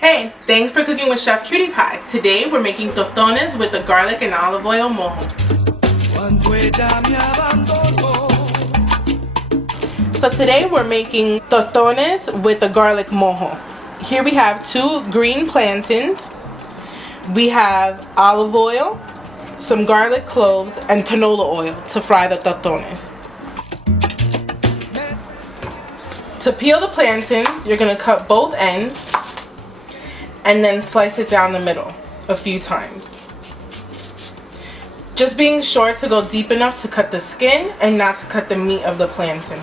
Hey, thanks for cooking with Chef CutiePie. Today we're making tostones with the garlic and olive oil mojo. So today we're making tostones with the garlic mojo. Here we have 2 green plantains. We have olive oil, some garlic cloves, and canola oil to fry the tostones. To peel the plantains, you're going to cut both ends and then slice it down the middle a few times. Just being sure to go deep enough to cut the skin and not to cut the meat of the plantain.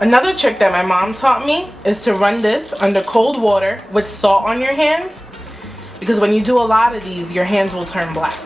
Another trick that my mom taught me is to run this under cold water with salt on your hands, because when you do a lot of these, your hands will turn black.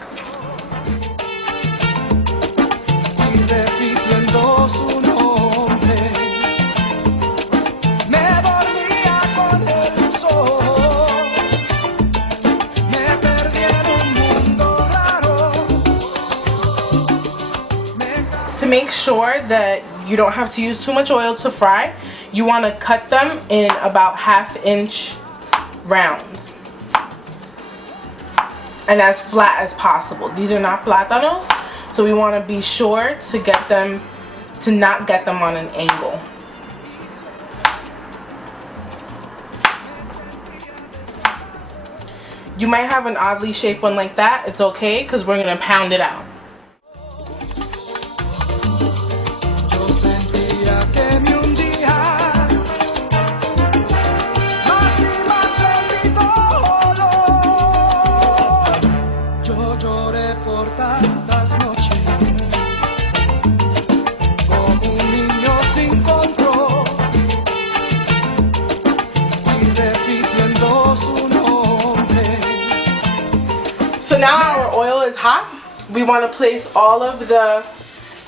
To make sure that you don't have to use too much oil to fry, you want to cut them in about 1/2 inch rounds and as flat as possible. These are not plátanos, so we want to be sure to not get them on an angle. You might have an oddly shaped one like that. It's okay, because we're going to pound it out. So now our oil is hot. We want to place all of the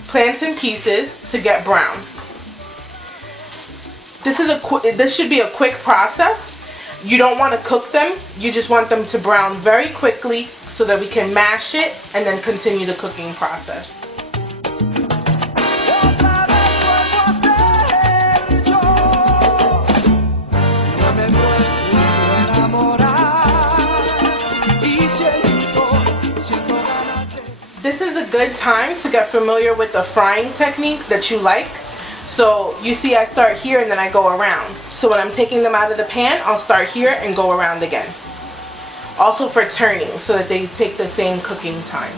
plantain pieces to get brown. This should be a quick process. You don't want to cook them. You just want them to brown very quickly so that we can mash it and then continue the cooking process. This is a good time to get familiar with the frying technique that you like. So you see I start here and then I go around. So when I'm taking them out of the pan, I'll start here and go around again. Also for turning, so that they take the same cooking time.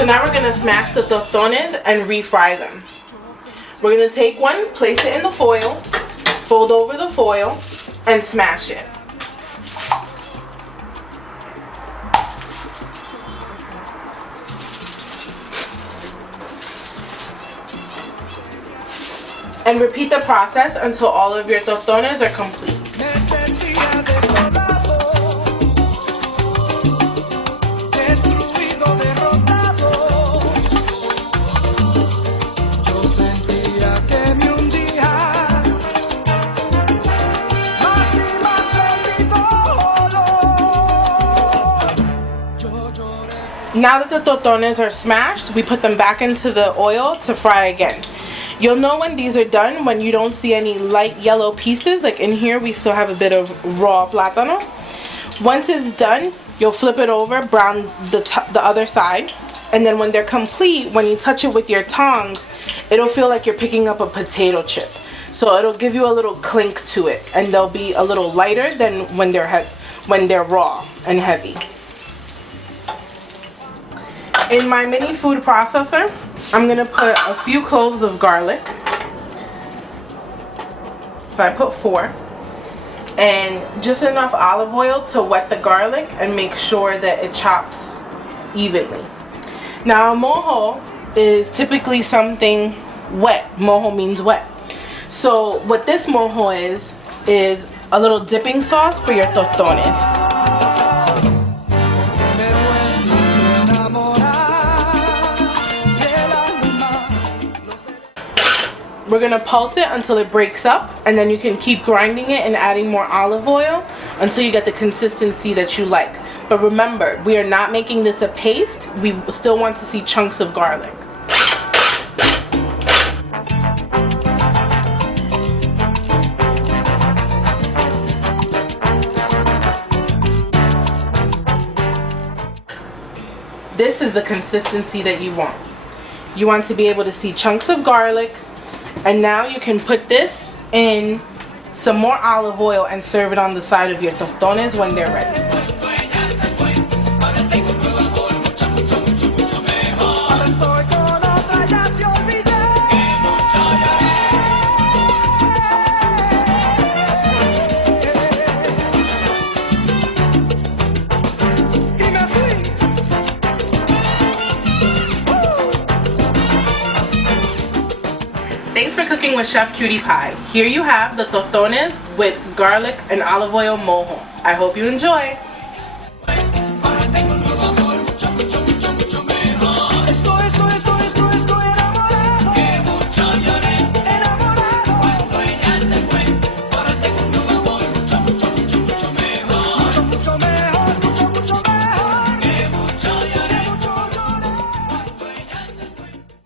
So now we're going to smash the tostones and refry them. We're going to take one, place it in the foil, fold over the foil, and smash it. And repeat the process until all of your tostones are complete. Now that the tostones are smashed, we put them back into the oil to fry again. You'll know when these are done when you don't see any light yellow pieces. Like in here we still have a bit of raw plátano. Once it's done, you'll flip it over, brown the other side, and then when they're complete, when you touch it with your tongs, it'll feel like you're picking up a potato chip. So it'll give you a little clink to it, and they'll be a little lighter than when they're raw and heavy. In my mini food processor, I'm gonna put a few cloves of garlic. So I put 4. And just enough olive oil to wet the garlic and make sure that it chops evenly. Now, mojo is typically something wet. Mojo means wet. So what this mojo is a little dipping sauce for your tostones. We're going to pulse it until it breaks up, and then you can keep grinding it and adding more olive oil until you get the consistency that you like. But remember, we are not making this a paste. We still want to see chunks of garlic. This is the consistency that you want. You want to be able to see chunks of garlic. And now you can put this in some more olive oil and serve it on the side of your tostones when they're ready. Thanks for cooking with Chef CutiePie. Here you have the tostones with garlic and olive oil mojo. I hope you enjoy.